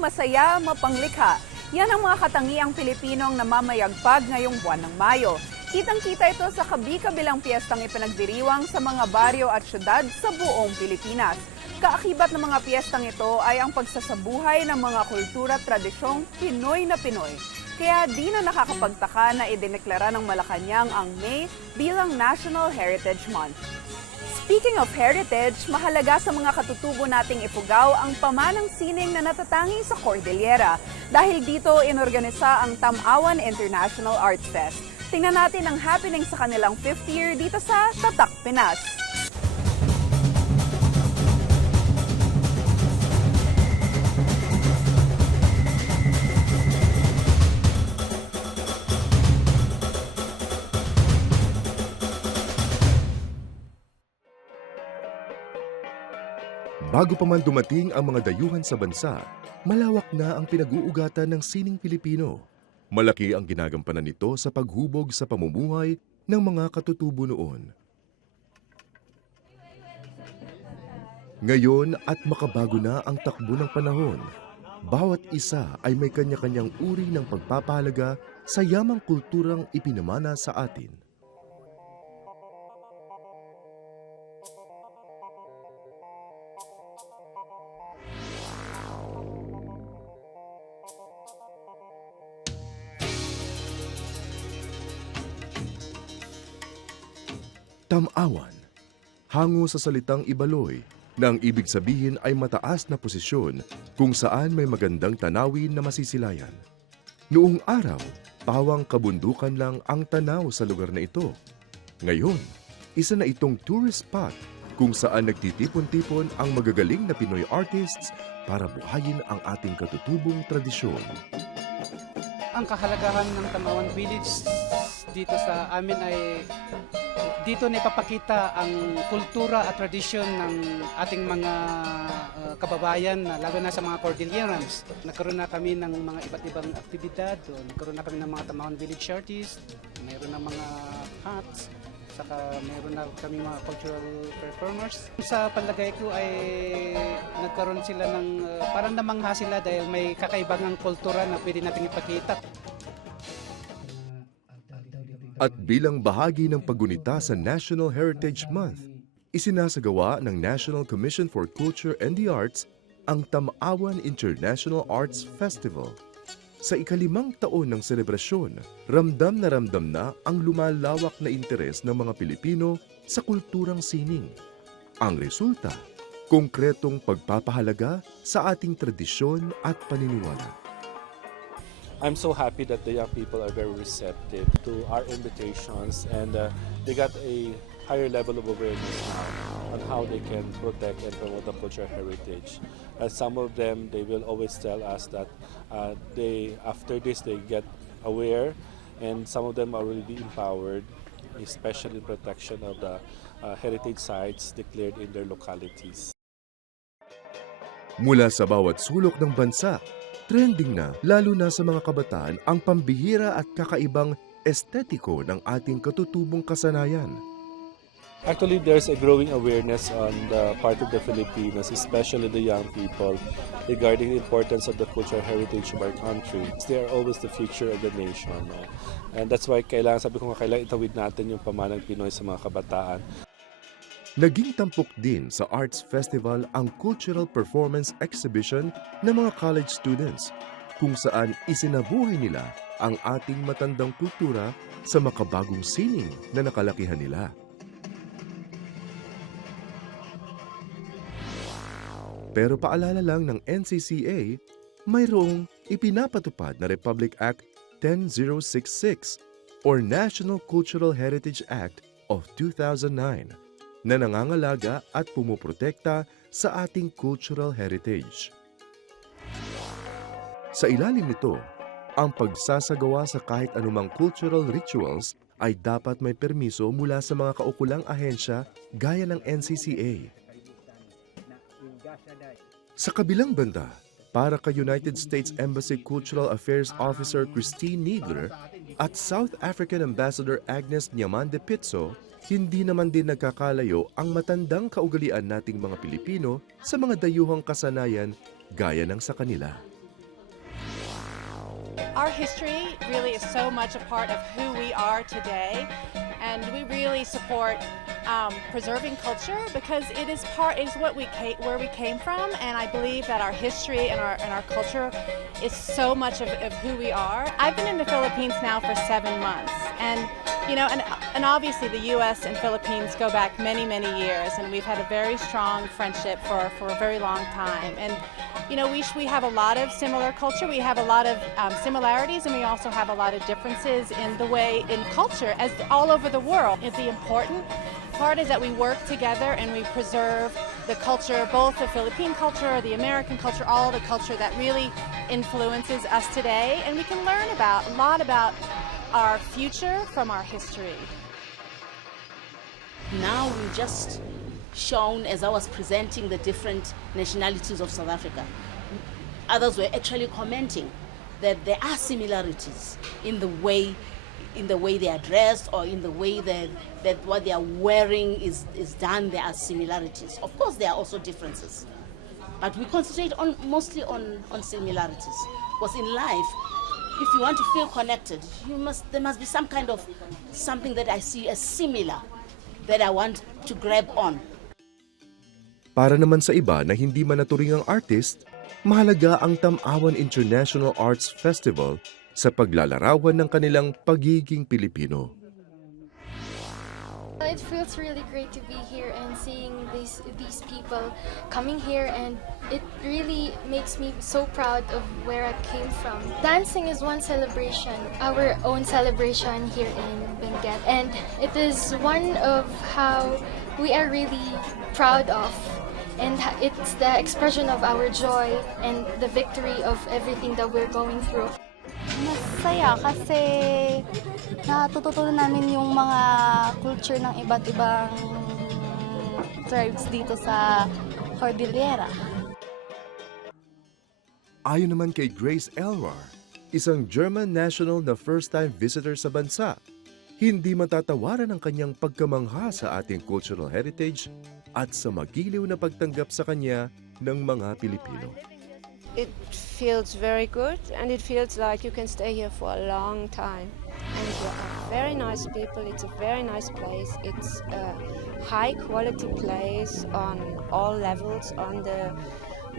masaya, mapanglikha. Yan ang mga katangiang Pilipinong namamayagpag ngayong buwan ng Mayo. Kitang-kita ito sa kabi-kabilang piyestang ipinagdiriwang sa mga baryo at syudad sa buong Pilipinas. Kaakibat ng mga piyestang ito ay ang pagsasabuhay ng mga kultura at tradisyong Pinoy na Pinoy. Kaya di na nakakapagtaka na idineklara ng Malacanang ang May bilang National Heritage Month. Speaking of heritage, mahalaga sa mga katutubo nating ipugaw ang pamanang sining na natatangi sa Cordillera. Dahil dito inorganisa ang Tamawan International Arts Fest. Tingnan natin ang happening sa kanilang 5th year dito sa Tatak, Pinas. Bago pa man dumating ang mga dayuhan sa bansa, malawak na ang pinag-uugatan ng sining Pilipino. Malaki ang ginagampanan nito sa paghubog sa pamumuhay ng mga katutubo noon. Ngayon at makabago na ang takbo ng panahon, bawat isa ay may kanya-kanyang uri ng pagpapahalaga sa yamang kulturang ipinamana sa atin. Tamawan, hango sa salitang Ibaloy, na ang ibig sabihin ay mataas na posisyon kung saan may magandang tanawin na masisilayan. Noong araw, pawang kabundukan lang ang tanaw sa lugar na ito. Ngayon, isa na itong tourist spot kung saan nagtitipon-tipon ang magagaling na Pinoy artists para buhayin ang ating katutubong tradisyon. Ang kahalagahan ng Tamawan Village dito sa amin ay dito na ipapakita ang kultura at tradisyon ng ating mga kababayan, lalo na sa mga Cordillerans. Nagkaroon na kami ng mga iba't ibang aktibidad, nagkaroon na kami ng mga Tamawan Village artists, mayroon na mga hats, saka mayroon na kami mga cultural performers. Sa palagay ko ay nagkaroon sila ng parang namangha sila dahil may kakaibang kultura na pwede natin ipakita. At bilang bahagi ng paggunita sa National Heritage Month, isinasagawa ng National Commission for Culture and the Arts ang Tamawan International Arts Festival. Sa ika-5 taon ng selebrasyon, ramdam na ang lumalawak na interes ng mga Pilipino sa kulturang sining. Ang resulta, konkretong pagpapahalaga sa ating tradisyon at paniniwala. I'm so happy that the young people are very receptive to our invitations and they got a higher level of awareness now on how they can protect and promote the cultural heritage. Some of them, they will always tell us that after this they get aware, and some of them are really empowered, especially in protection of the heritage sites declared in their localities. Mula sa bawat sulok ng bansa, trending na, lalo na sa mga kabataan, ang pambihira at kakaibang estetiko ng ating katutubong kasanayan. Actually, there's a growing awareness on the part of the Filipinos, especially the young people, regarding the importance of the cultural heritage of our country. They are always the future of the nation. And that's why sabi ko kailangan itawid natin yung pamanang Pinoy sa mga kabataan. Naging tampok din sa Arts Festival ang cultural performance exhibition ng mga college students kung saan isinabuhay nila ang ating matandang kultura sa makabagong sining na nakalakihan nila. Pero paalala lang ng NCCA, mayroong ipinapatupad na Republic Act 10066 or National Cultural Heritage Act of 2009 na nangangalaga at pumuprotekta sa ating cultural heritage. Sa ilalim nito, ang pagsasagawa sa kahit anumang cultural rituals ay dapat may permiso mula sa mga kaukulang ahensya gaya ng NCCA. Sa kabilang banda, para kay United States Embassy Cultural Affairs Officer Christine Needler at South African Ambassador Agnes Niamande Pitso, hindi naman din nagkakalayo ang matandang kaugalian nating mga Pilipino sa mga dayuhang kasanayan gaya ng sa kanila. Our history really is so much a part of who we are today, and we really support preserving culture because it is what where we came from, and I believe that our history and our culture is so much of who we are. I've been in the Philippines now for 7 months, and and obviously the U.S. and Philippines go back many years, and we've had a very strong friendship for a very long time. And we have a lot of similar culture. We have a lot of similarities, and we also have a lot of differences in the way in culture as all over the world. The important part is that we work together and we preserve the culture, both the Philippine culture, the American culture, all the culture that really influences us today, and we can learn a lot about our future from our history. Now we've just shown, as I was presenting the different nationalities of South Africa, others were actually commenting that there are similarities in the way they are dressed, or in the way that what they are wearing is done. There are similarities. Of course, there are also differences, but we concentrate mostly on similarities. Because in life, if you want to feel connected, there must be something that I see as similar that I want to grab on. Para naman sa iba na hindi man naturingang artist, mahalaga ang Tamawan International Arts Festival sa paglalarawan ng kanilang pagiging Pilipino. It feels really great to be here and seeing these people coming here, and it really makes me so proud of where I came from. Dancing is one celebration, our own celebration here in Benguet, and it is one of how we are really proud of, and it's the expression of our joy and the victory of everything that we're going through. Masaya kasi natututunan namin yung mga culture ng iba't ibang tribes dito sa Cordillera. Ayon naman kay Grace Elrar, isang German national na first-time visitor sa bansa, hindi matatawaran ang kanyang pagkamangha sa ating cultural heritage at sa magiliw na pagtanggap sa kanya ng mga Pilipino. It feels very good, and it feels like you can stay here for a long time. And you are very nice people. It's a very nice place. It's a high quality place on all levels, on the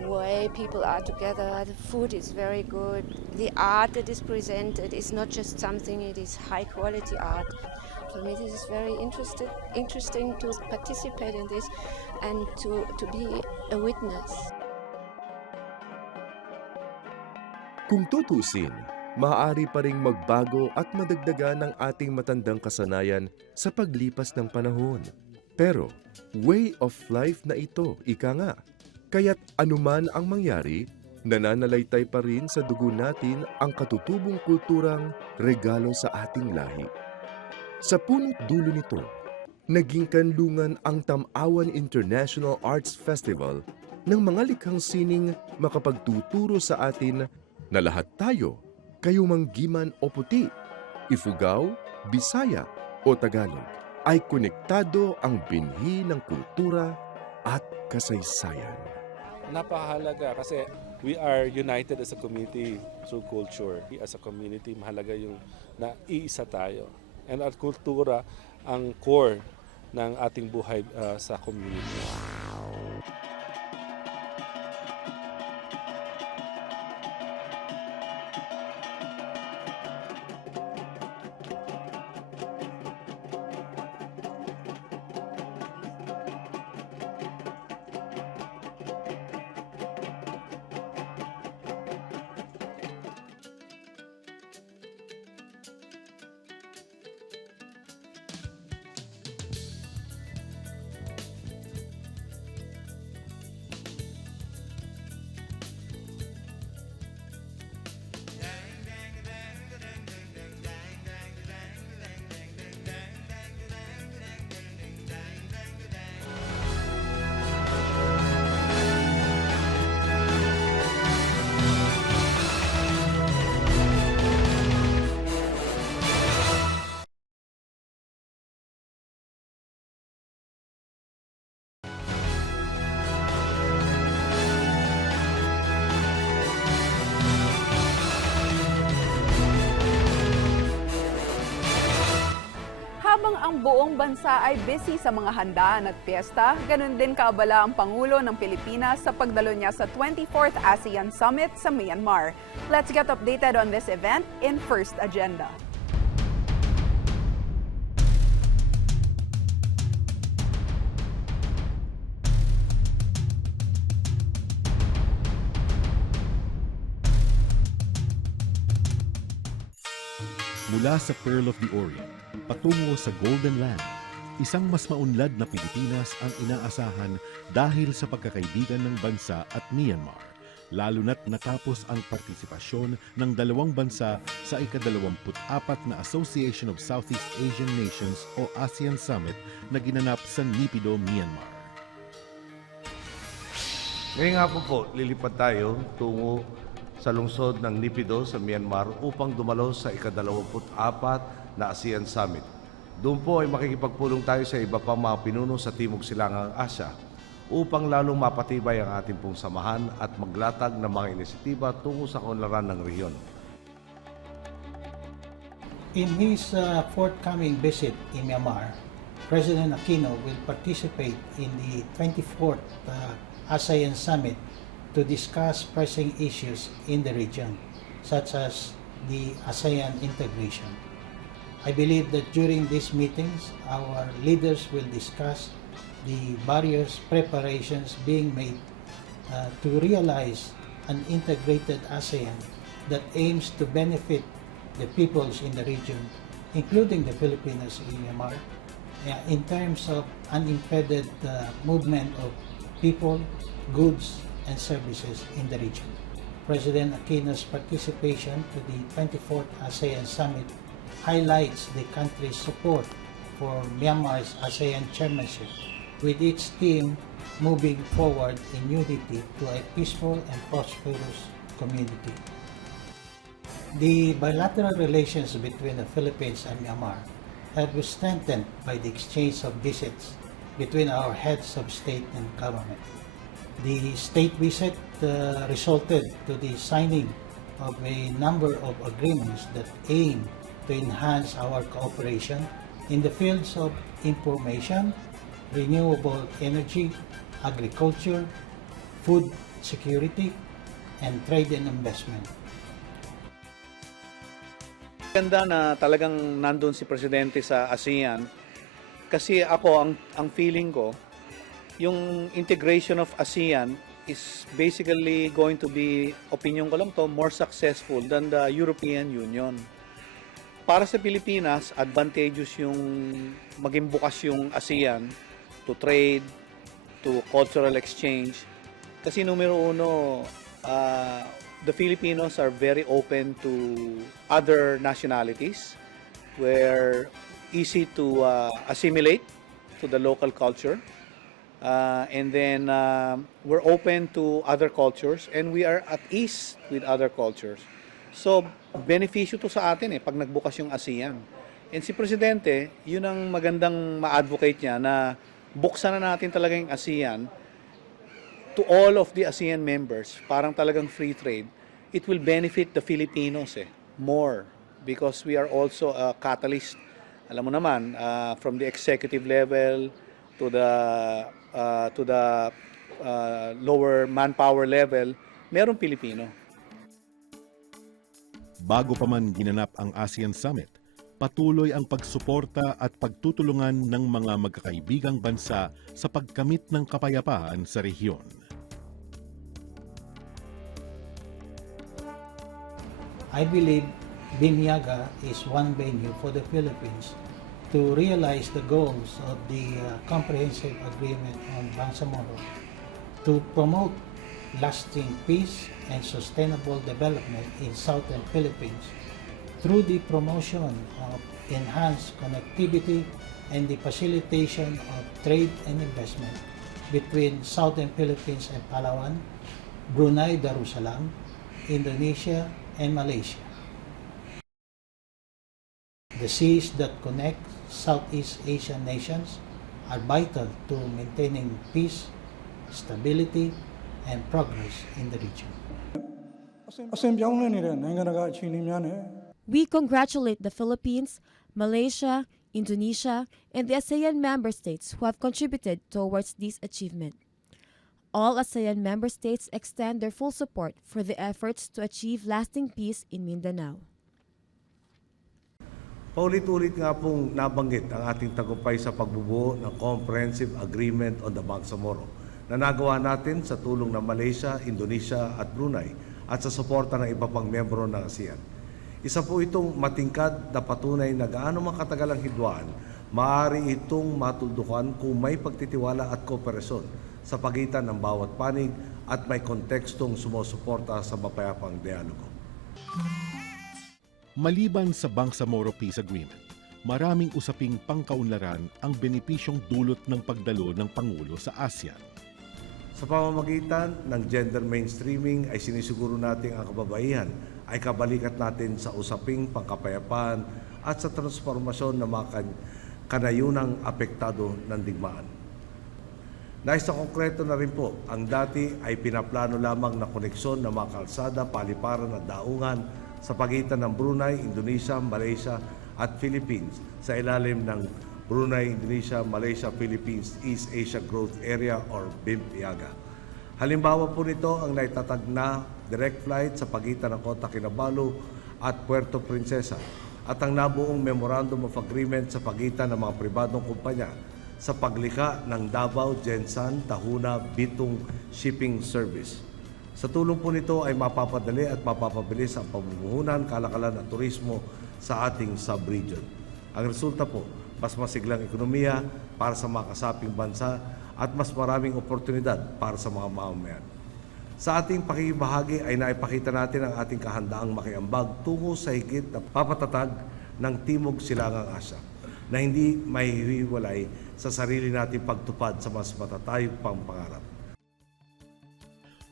way people are together. The food is very good. The art that is presented is not just something, it is high quality art. For me, this is very interesting to participate in this and to be a witness. Kung tutusin, maaari pa ring magbago at madagdagan ng ating matandang kasanayan sa paglipas ng panahon. Pero, way of life na ito, ika nga. Kaya't anuman ang mangyari, nananalaytay pa rin sa dugo natin ang katutubong kulturang regalo sa ating lahi. Sa punot dulo nito, naging kanlungan ang Tamawan International Arts Festival ng mga likhang sining makapagtuturo sa atin na lahat tayo, kayo manggiman o puti, Ifugao, Bisaya o Tagalog, ay konektado ang binhi ng kultura at kasaysayan. Napakahalaga kasi we are united as a community through culture. As a community, mahalaga yung naiisa tayo. And at kultura ang core ng ating buhay sa community. ang buong bansa ay busy sa mga handaan at piyesta, ganun din kaabala ang Pangulo ng Pilipinas sa pagdalo niya sa 24th ASEAN Summit sa Myanmar. Let's get updated on this event in First Agenda. Mula sa Pearl of the Orient, patungo sa Golden Land, isang mas maunlad na Pilipinas ang inaasahan dahil sa pagkakaibigan ng bansa at Myanmar, lalo na't natapos ang partisipasyon ng dalawang bansa sa ika-24 na Association of Southeast Asian Nations o ASEAN Summit na ginanap sa Naypyidaw, Myanmar. Ngayong hapon po, lilipad tayo tungo sa lungsod ng Naypyidaw sa Myanmar upang dumalo sa ika-24 na ASEAN Summit. Doon po ay makikipagpulong tayo sa iba pang mga pinuno sa Timog Silangang Asya upang lalong mapatibay ang ating pong samahan at maglatag ng mga inisitiba tungo sa kaunlaran ng rehiyon. In his forthcoming visit in Myanmar, President Aquino will participate in the 24th ASEAN Summit to discuss pressing issues in the region, such as the ASEAN integration. I believe that during these meetings, our leaders will discuss the various preparations being made to realize an integrated ASEAN that aims to benefit the peoples in the region, including the Filipinos in Myanmar, in terms of unimpeded movement of people, goods, and services in the region. President Aquino's participation to the 24th ASEAN Summit highlights the country's support for Myanmar's ASEAN chairmanship, with its team moving forward in unity to a peaceful and prosperous community. The bilateral relations between the Philippines and Myanmar have been strengthened by the exchange of visits between our heads of state and government. The state visit resulted to the signing of a number of agreements that aim to enhance our cooperation in the fields of information, renewable energy, agriculture, food security, and trade and investment. Ganda na talagang nandun si Presidente sa ASEAN kasi ako ang feeling ko yung integration of ASEAN is basically going to be, opinion ko lang to, more successful than the European Union. Para sa Pilipinas, advantageous yung maging bukas yung ASEAN to trade, to cultural exchange. Kasi numero uno, the Filipinos are very open to other nationalities. We're easy to assimilate to the local culture. And then we're open to other cultures and we are at ease with other cultures. So, benepisyo to sa atin pag nagbukas yung ASEAN. And si Presidente, yun ang magandang ma-advocate niya na buksan na natin talaga yung ASEAN to all of the ASEAN members, parang talagang free trade. It will benefit the Filipinos more because we are also a catalyst. Alam mo naman, from the executive level to the lower manpower level, merong Pilipino. Bago pa man ginanap ang ASEAN Summit, patuloy ang pagsuporta at pagtutulungan ng mga magkakaibigang bansa sa pagkamit ng kapayapaan sa rehiyon. I believe Binyaga is one venue for the Philippines to realize the goals of the Comprehensive Agreement on Bangsamoro, to promote lasting peace and sustainable development in Southern Philippines through the promotion of enhanced connectivity and the facilitation of trade and investment between Southern Philippines and Palawan, Brunei Darussalam, Indonesia, and Malaysia. The seas that connect Southeast Asian nations are vital to maintaining peace, stability, and progress in the region. We congratulate the Philippines, Malaysia, Indonesia, and the ASEAN member states who have contributed towards this achievement. All ASEAN member states extend their full support for the efforts to achieve lasting peace in Mindanao. Paulit-ulit nga pong nabanggit ang ating tagumpay sa pagbubuo ng Comprehensive Agreement on the Bangsamoro na nagawa natin sa tulong ng Malaysia, Indonesia at Brunei at sa suporta ng iba pang miyembro ng ASEAN. Isa po itong matingkad na patunay na gaano man katagal ang hidwaan, maaari itong matuldukan kung may pagtitiwala at kooperasyon sa pagitan ng bawat panig at may kontekstong sumusuporta sa mapayapang dialogo. Maliban sa Bangsamoro Peace Agreement, maraming usaping pangkaunlaran ang benepisyong dulot ng pagdalo ng Pangulo sa ASEAN. Sa pamamagitan ng gender mainstreaming ay sinisiguro natin ang kababaihan ay kabalikat natin sa usaping pangkapayapaan at sa transformasyon ng mga kanayunang apektado ng digmaan. Nais na konkreto na rin po, ang dati ay pinaplano lamang na koneksyon ng mga kalsada, paliparan at daungan sa pagitan ng Brunei, Indonesia, Malaysia at Philippines sa ilalim ng Brunei, Indonesia, Malaysia, Philippines East Asia Growth Area or BIMP-YAGA. Halimbawa po nito ang naitatag na direct flight sa pagitan ng Kota Kinabalu at Puerto Princesa at ang nabuong Memorandum of Agreement sa pagitan ng mga pribadong kumpanya sa paglikha ng Davao, Gensan, Tahuna, Bitong Shipping Service. Sa tulong po nito ay mapapadali at mapapabilis ang pamumuhunan, kalakalan at turismo sa ating sub-region. Ang resulta po, mas masiglang ekonomiya para sa mga kasaping bansa at mas maraming oportunidad para sa mga mamamayan. Sa ating pakikibahagi ay naipakita natin ang ating kahandaang makiambag tungo sa higit na papatatag ng Timog Silangang Asya na hindi mahihiwalay sa sarili nating pagtupad sa mas matatayog pang pangarap.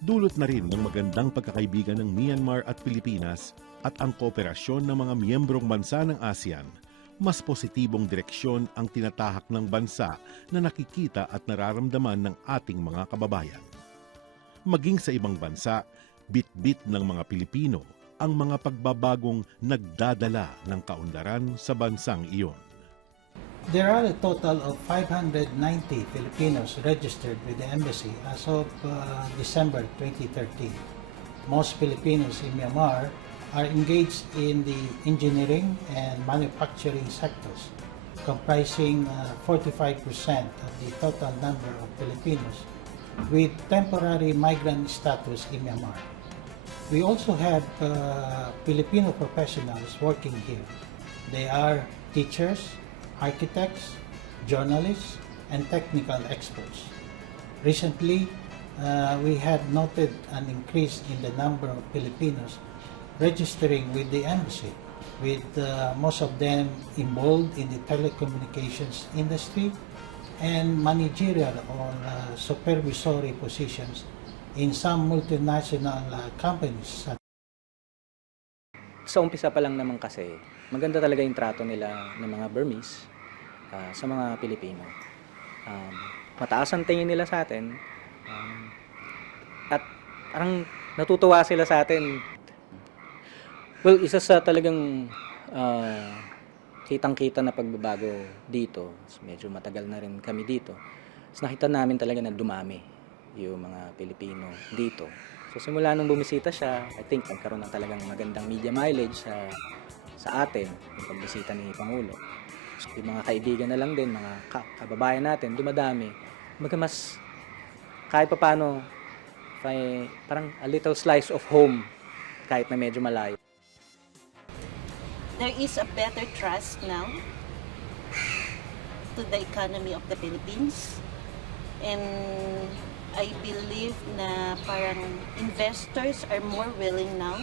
Dulot na rin ng magandang pagkakaibigan ng Myanmar at Pilipinas at ang kooperasyon ng mga miyembrong bansa ng ASEAN, mas positibong direksyon ang tinatahak ng bansa na nakikita at nararamdaman ng ating mga kababayan. Maging sa ibang bansa, bit-bit ng mga Pilipino ang mga pagbabagong nagdadala ng kaunlaran sa bansang iyon. There are a total of 590 Filipinos registered with the embassy as of December 2013. Most Filipinos in Myanmar are engaged in the engineering and manufacturing sectors, comprising 45% of the total number of Filipinos with temporary migrant status in Myanmar. We also have Filipino professionals working here. They are teachers, architects, journalists, and technical experts. Recently, we had noted an increase in the number of Filipinos registering with the embassy, with most of them involved in the telecommunications industry and managerial or supervisory positions in some multinational companies. Sa umpisa pa lang naman kasi, maganda talaga yung trato nila ng mga Burmese sa mga Pilipino. Mataas ang tingin nila sa atin at parang natutuwa sila sa atin. Well, isa sa talagang kitang-kita na pagbabago dito, medyo matagal na rin kami dito, nakita namin talaga na dumami yung mga Pilipino dito. So simula nung bumisita siya, I think nagkaroon ng talagang magandang media mileage sa atin, yung pagbisita ni Pangulo. So, yung mga kaibigan na lang din, mga kababayan natin, dumadami. Mas kahit pa paano, parang a little slice of home, kahit na medyo malayo. There is a better trust now to the economy of the Philippines. And I believe na parang investors are more willing now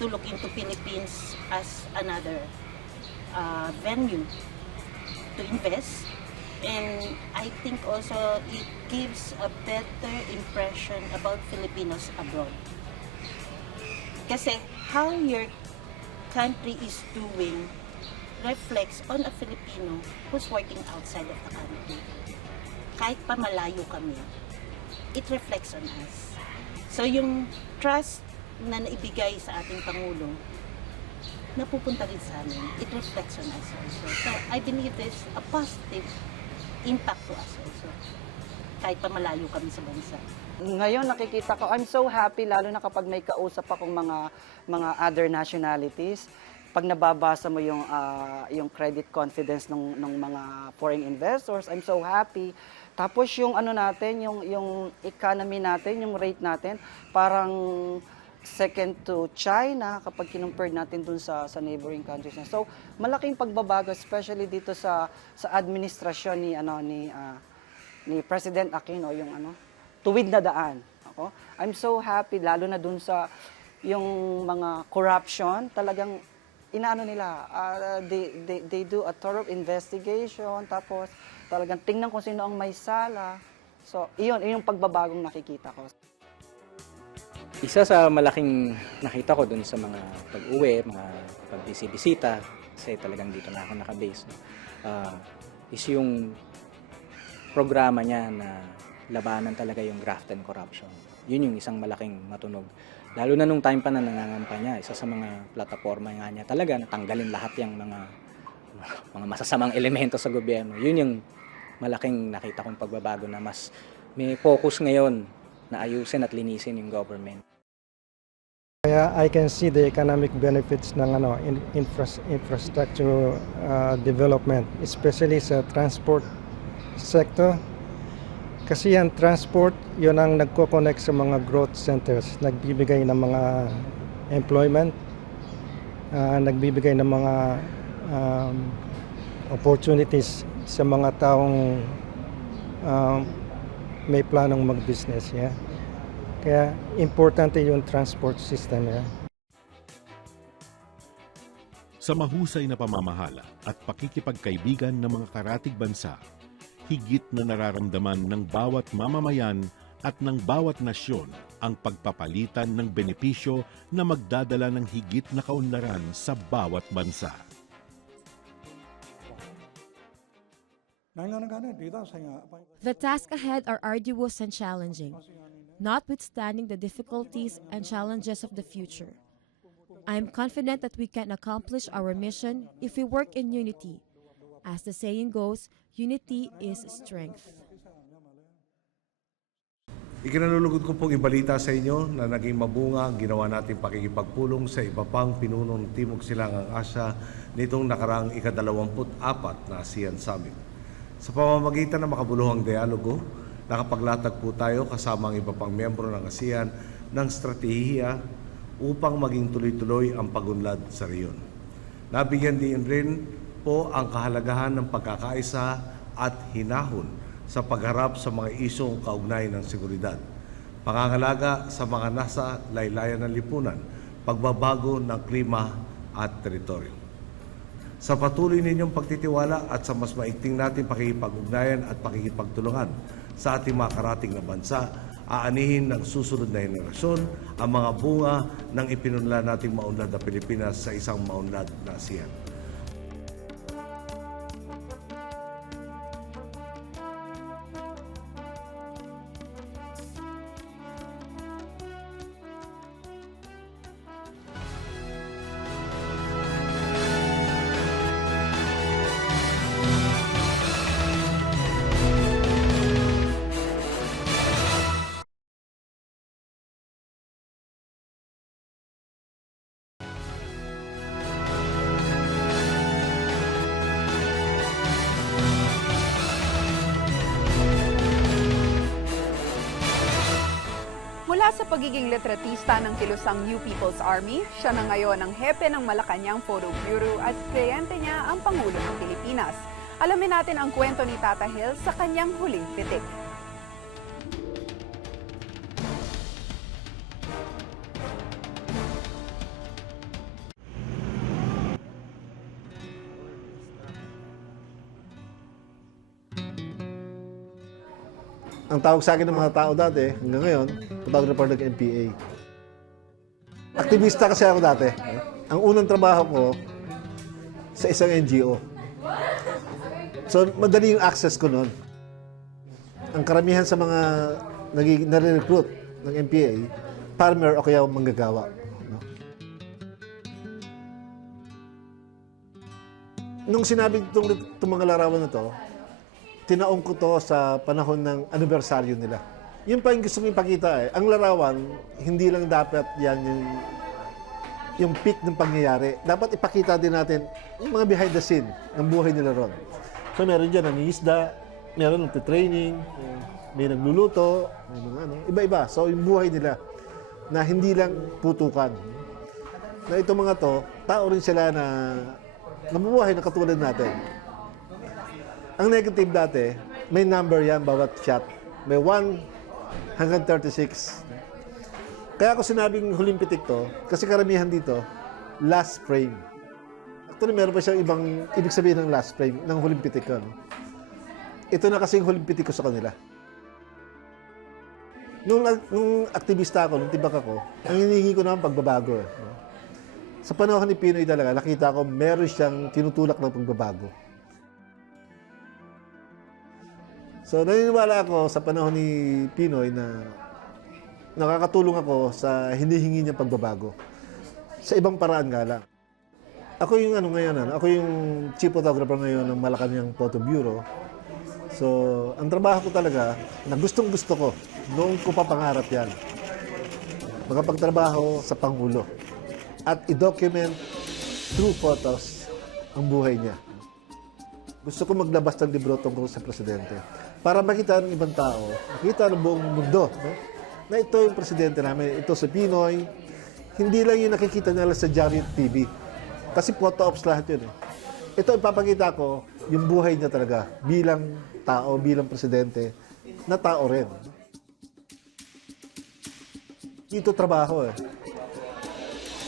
to look into Philippines as another venue to invest. And I think also it gives a better impression about Filipinos abroad. Kasi how your country is doing reflects on a Filipino who's working outside of the country. Kahit pa malayo kami, it reflects on us. So yung trust na naibigay sa ating Pangulo napupunta rin sa amin. It reflects on us also. So I believe there's a positive impact to us also. Kahit pa malayo kami sa bansa. Ngayon nakikita ko, I'm so happy lalo na kapag may kausap akong mga other nationalities. Pag nababasa mo yung credit confidence ng mga foreign investors, I'm so happy. Tapos yung ano natin, yung economy natin, yung rate natin, parang second to China kapag kinumpare natin dun sa neighboring countries. So, malaking pagbabago especially dito sa administrasyon ni President Aquino, yung tuwid na daan. I'm so happy lalo na dun sa yung mga corruption, talagang inaano nila, they do a thorough investigation, tapos talagang tingnan kung sino ang may sala. So, iyon yung pagbabagong nakikita ko. Isa sa malaking nakita ko dun sa mga pag-uwi, mga pagbisita, kasi talagang dito na ako nakabase, is yung programa niya na labanan talaga yung graft and corruption. Yun yung isang malaking matunog. Lalo na nung time pa na nangangampanya, isa sa mga plataforma nga niya talaga natanggalin lahat yung mga masasamang elemento sa gobyerno. Yun yung malaking nakita kong pagbabago na mas may focus ngayon na ayusin at linisin yung government. Kaya I can see the economic benefits ng infrastructure development, especially sa transport sector. Kasi ang transport, yun ang nagko-connect sa mga growth centers, nagbibigay ng mga employment, nagbibigay ng mga opportunities sa mga taong may planong mag-business. Yeah? Kaya importante yung transport system. Yeah? Sa mahusay na pamamahala at pakikipagkaibigan ng mga karatig bansa, higit na nararamdaman ng bawat mamamayan at ng bawat nasyon ang pagpapalitan ng benepisyo na magdadala ng higit na kaunlaran sa bawat bansa. The tasks ahead are arduous and challenging, notwithstanding the difficulties and challenges of the future. I am confident that we can accomplish our mission if we work in unity. As the saying goes, unity is strength. Ikinalulugod ko pong ibalita sa inyo na naging mabunga ang ginawa nating pakikipagpulong sa iba pang pinunong Timog Silangang Asya nitong nakaraang ika-24 na ASEAN Summit. Sa pamamagitan ng makabuluhang dialogo, nakapaglatag po tayo kasama ang iba pang miyembro ng ASEAN ng estratehiya upang maging tuloy-tuloy ang pagunlad sa riyon. Nabigyan din rin po ang kahalagahan ng pagkakaisa at hinahon sa pagharap sa mga isyong kaugnay ng seguridad, pangangalaga sa mga nasa laylayan ng lipunan, pagbabago ng klima at teritoryo. Sa patuloy ninyong pagtitiwala at sa mas maigting natin pakikipag-ugnayan at pakikipagtulungan sa ating mga karating na bansa, aanihin ng susunod na henerasyon ang mga bunga ng ipinunlad nating maunlad na Pilipinas sa isang maunlad na ASEAN. Mula sa pagiging litratista ng kilusang New People's Army, siya na ngayon ang hepe ng Malacanang Photo Bureau at kliyente niya ang Pangulo ng Pilipinas. Alamin natin ang kwento ni Tata Hill sa kanyang huling pitik. Ang tawag sa akin ng mga tao dati, hanggang ngayon, photographer ng NPA. Aktivista kasi ako dati. Ang unang trabaho ko sa isang NGO. So, madali yung access ko noon. Ang karamihan sa mga nare-recruit ng NPA, farmer o kaya manggagawa. No? Nung sinabi itong mga larawan na to, tinaong ko to sa panahon ng anibersaryo nila. Yun pa yung gusto kong ipakita eh. Ang larawan, hindi lang dapat yan yung peak ng pangyayari. Dapat ipakita din natin yung mga behind the scene ng buhay nila ron. So meron dyan nangingisda, meron nagtitraining, may nagluluto, may mga iba-iba. So yung buhay nila na hindi lang putukan. Na itong mga to, tao rin sila na nabubuhay na katulad natin. Ang negative dati, may number yan bawat shot. May 1 hanggang 36. Kaya ako sinabing huling pitik to, kasi karamihan dito, last frame. Actually, meron pa siyang ibig sabihin ng last frame, ng huling pitik ko. No? Ito na kasing huling pitik ko sa kanila. Nung aktivista ako, nung tibak ako, ang hinihingi ko naman pagbabago. No? Sa panahon ni Pinoy talaga, nakita ko meron siyang tinutulak ng pagbabago. So, naniniwala ako sa panahon ni Pinoy na nakakatulong ako sa hinihingi niya pagbabago. Sa ibang paraan nga lang. Ako yung ako yung chief photographer ngayon ng Malacanang Photo Bureau. So, ang trabaho ko talaga, na gustong-gusto ko, noong ko pa pangarap yan, makapagtrabaho sa Pangulo at i-document through photos ang buhay niya. Gusto ko maglabas ng libro tungkol sa presidente para makita ng ibang tao, makita ng buong mundo, no? Na ito yung presidente namin, ito si Pinoy. Hindi lang yung nakikita nila sa Giant TV. Kasi photo ops lahat yun. Ito ipapakita ko yung buhay niya talaga bilang tao, bilang presidente, na tao rin. Ito trabaho eh.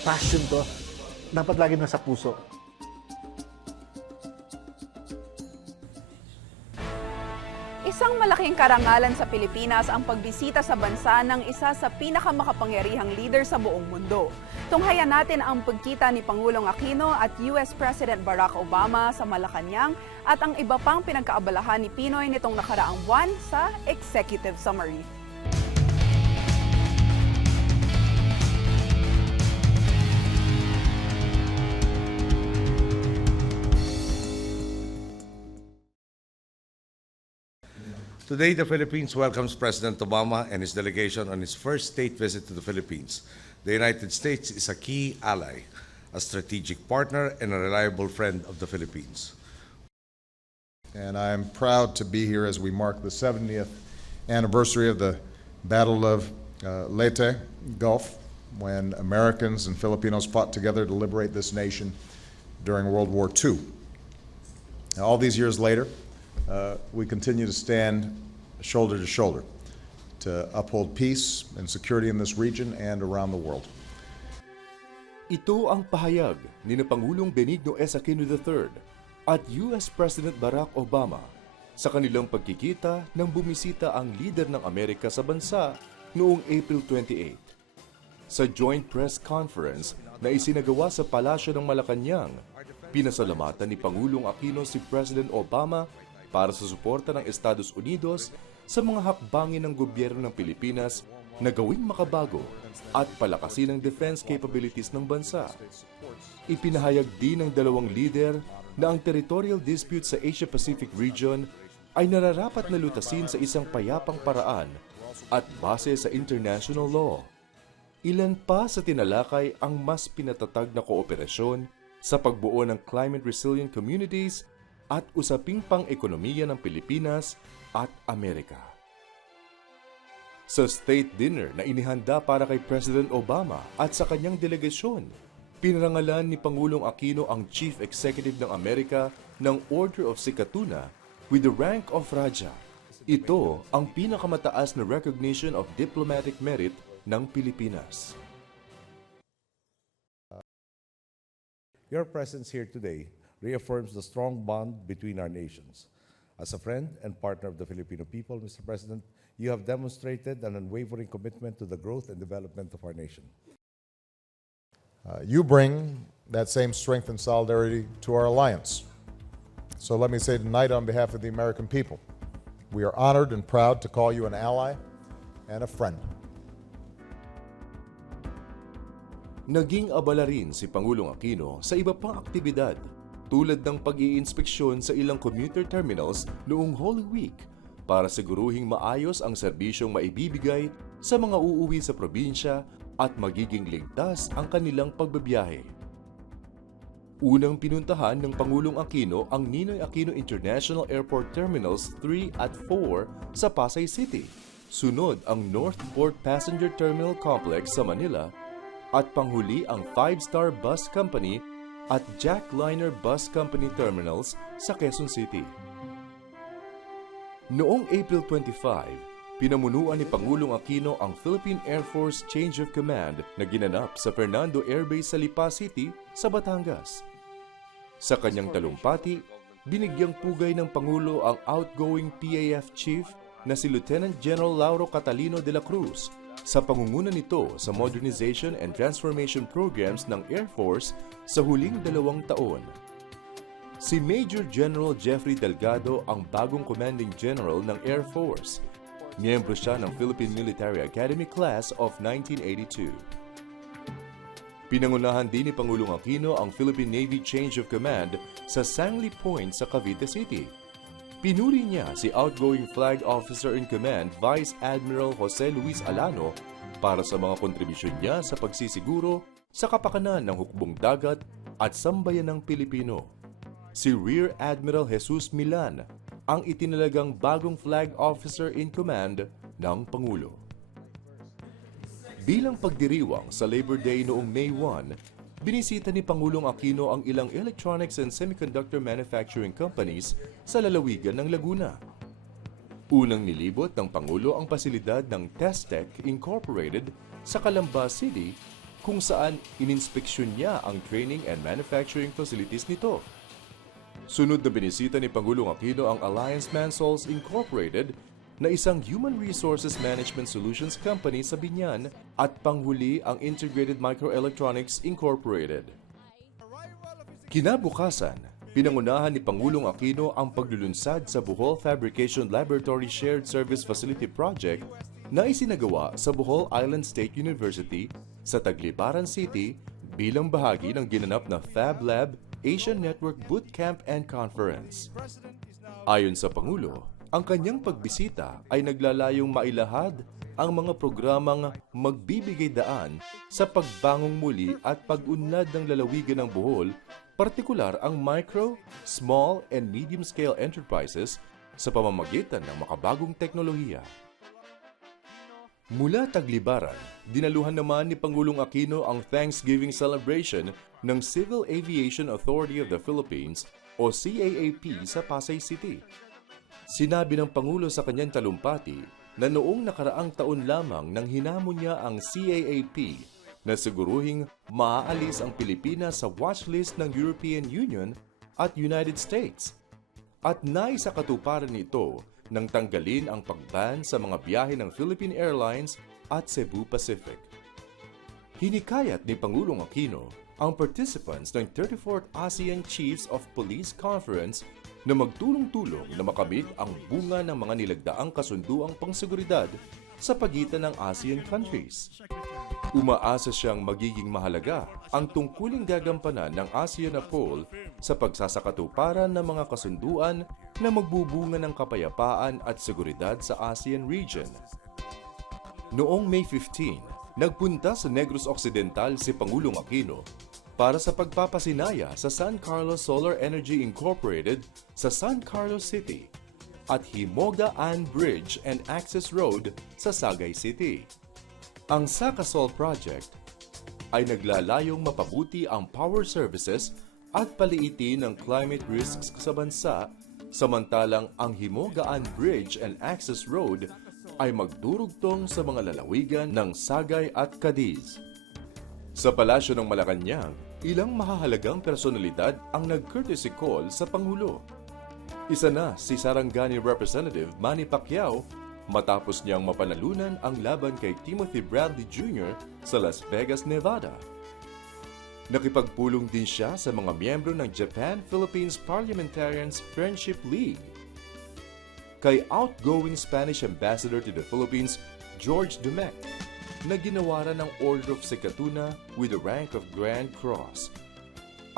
Passion to. Dapat lagi nasa puso. Isang malaking karangalan sa Pilipinas ang pagbisita sa bansa ng isa sa pinakamakapangyarihang leader sa buong mundo. Tunghayan natin ang pagkita ni Pangulong Aquino at US President Barack Obama sa Malacanang at ang iba pang pinagkaabalahan ni Pinoy nitong nakaraang buwan sa Executive Summary. Today, the Philippines welcomes President Obama and his delegation on his first state visit to the Philippines. The United States is a key ally, a strategic partner, and a reliable friend of the Philippines. And I'm proud to be here as we mark the 70th anniversary of the Battle of Leyte Gulf, when Americans and Filipinos fought together to liberate this nation during World War II. Now, all these years later, we continue to stand shoulder to shoulder to uphold peace and security in this region and around the world. Ito ang pahayag ni Pangulong Benigno S. Aquino III at US President Barack Obama sa kanilang pagkikita nang bumisita ang leader ng Amerika sa bansa noong April 28. Sa joint press conference na isinagawa sa Palasyo ng Malacanang, pinasalamatan ni Pangulong Aquino si President Obama para sa suporta ng Estados Unidos sa mga hakbangin ng gobyerno ng Pilipinas na gawing makabago at palakasin ang defense capabilities ng bansa. Ipinahayag din ng dalawang leader na ang territorial dispute sa Asia-Pacific region ay nararapat na lutasin sa isang payapang paraan at base sa international law. Ilan pa sa tinalakay ang mas pinatatag na kooperasyon sa pagbuo ng climate-resilient communities at usaping pang-ekonomiya ng Pilipinas at Amerika. Sa state dinner na inihanda para kay President Obama at sa kanyang delegasyon, pinarangalan ni Pangulong Aquino ang Chief Executive ng Amerika ng Order of Sikatuna with the rank of Raja. Ito ang pinakamataas na recognition of diplomatic merit ng Pilipinas. Your presence here today reaffirms the strong bond between our nations. As a friend and partner of the Filipino people, Mr. President, you have demonstrated an unwavering commitment to the growth and development of our nation. You bring that same strength and solidarity to our alliance. So let me say tonight on behalf of the American people, we are honored and proud to call you an ally and a friend. Naging abala rin si Pangulong Aquino sa iba pang aktibidad tulad ng pag-iinspeksyon sa ilang commuter terminals noong Holy Week para siguruhing maayos ang serbisyong maibibigay sa mga uuwi sa probinsya at magiging ligtas ang kanilang pagbabiyahe. Unang pinuntahan ng Pangulong Aquino ang Ninoy Aquino International Airport Terminals 3 at 4 sa Pasay City. Sunod ang North Port Passenger Terminal Complex sa Manila at panghuli ang 5-Star Bus Company at Jackliner Bus Company Terminals sa Quezon City. Noong April 25, pinamunuan ni Pangulong Aquino ang Philippine Air Force Change of Command na ginanap sa Fernando Air Base sa Lipa City sa Batangas. Sa kanyang talumpati, binigyang pugay ng Pangulo ang outgoing PAF Chief na si Lieutenant General Lauro Catalino de la Cruz sa pangunguna nito sa modernization and transformation programs ng Air Force sa huling 2 taon. Si Major General Jeffrey Delgado ang bagong Commanding General ng Air Force. Miyembro siya ng Philippine Military Academy Class of 1982. Pinangunahan din ni Pangulong Aquino ang Philippine Navy Change of Command sa Sangley Point sa Cavite City. Pinuri niya si outgoing Flag Officer in Command Vice Admiral Jose Luis Alano para sa mga kontribusyon niya sa pagsisiguro sa kapakanan ng hukbong dagat at sambayanang Pilipino. Si Rear Admiral Jesus Milan ang itinalagang bagong Flag Officer in Command ng Pangulo. Bilang pagdiriwang sa Labor Day noong May 1, binisita ni Pangulong Aquino ang ilang electronics and semiconductor manufacturing companies sa lalawigan ng Laguna. Unang nilibot ng Pangulo ang pasilidad ng Testech Incorporated sa Calamba City kung saan ininspeksyon niya ang training and manufacturing facilities nito. Sunod na binisita ni Pangulong Aquino ang Alliance Mansols Incorporated na isang human resources management solutions company sa Binyan at panghuli ang Integrated Microelectronics Incorporated. Kinabukasan, pinangunahan ni Pangulong Aquino ang paglulunsad sa Bohol Fabrication Laboratory Shared Service Facility Project na isinagawa sa Bohol Island State University sa Taglibaran City bilang bahagi ng ginanap na Fab Lab Asian Network Bootcamp and Conference. Ayon sa Pangulo, ang kanyang pagbisita ay naglalayong mailahad ang mga programang magbibigay daan sa pagbangong muli at pag-unlad ng lalawigan ng Bohol, partikular ang micro, small, and medium-scale enterprises sa pamamagitan ng makabagong teknolohiya. Mula Taglibaran, dinaluhan naman ni Pangulong Aquino ang Thanksgiving celebration ng Civil Aviation Authority of the Philippines o CAAP sa Pasay City. Sinabi ng Pangulo sa kanyang talumpati na noong nakaraang taon lamang nang hinamon niya ang CAAP na siguruhing maaalis ang Pilipinas sa watchlist ng European Union at United States. At naisa katuparan nito nang tanggalin ang pagban sa mga biyahe ng Philippine Airlines at Cebu Pacific. Hinikayat ni Pangulong Aquino ang participants ng 34th ASEAN Chiefs of Police Conference na magtulong-tulong na makamit ang bunga ng mga nilagdaang kasunduang pangseguridad sa pagitan ng ASEAN countries. Umaasa siyang magiging mahalaga ang tungkuling gagampanan ng ASEAN-APOL sa pagsasakatuparan ng mga kasunduan na magbubunga ng kapayapaan at seguridad sa ASEAN region. Noong May 15, nagpunta sa Negros Occidental si Pangulong Aquino para sa pagpapasinaya sa San Carlos Solar Energy Incorporated sa San Carlos City at Himoga-an Bridge and Access Road sa Sagay City. Ang Sakasol Project ay naglalayong mapabuti ang power services at paliitin ang climate risks sa bansa, samantalang ang Himoga-an Bridge and Access Road ay magdurugtong sa mga lalawigan ng Sagay at Cadiz. Sa Palasyo ng Malacanang, ilang mahahalagang personalidad ang nag-courtesy call sa Pangulo. Isa na si Sarangani Representative Manny Pacquiao matapos niyang mapanalunan ang laban kay Timothy Bradley Jr. sa Las Vegas, Nevada. Nakipagpulong din siya sa mga miyembro ng Japan-Philippines Parliamentarians Friendship League. Kay outgoing Spanish Ambassador to the Philippines, George Dumec, na ginawaran ng Order of Secatuna with the rank of Grand Cross.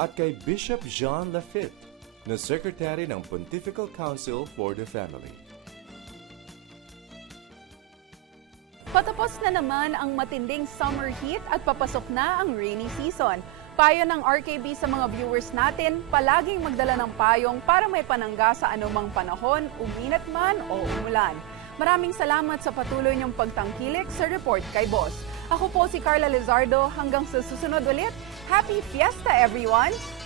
at kay Bishop John Lafitte, na Secretary ng Pontifical Council for the Family. Patapos na naman ang matinding summer heat at papasok na ang rainy season. Payo ng RKB sa mga viewers natin, palaging magdala ng payong para may panangga sa anumang panahon, uminat man o umulan. Maraming salamat sa patuloy niyong pagtangkilik sa Report kay Boss. Ako po si Carla Lizardo. Hanggang sa susunod ulit, Happy Fiesta everyone!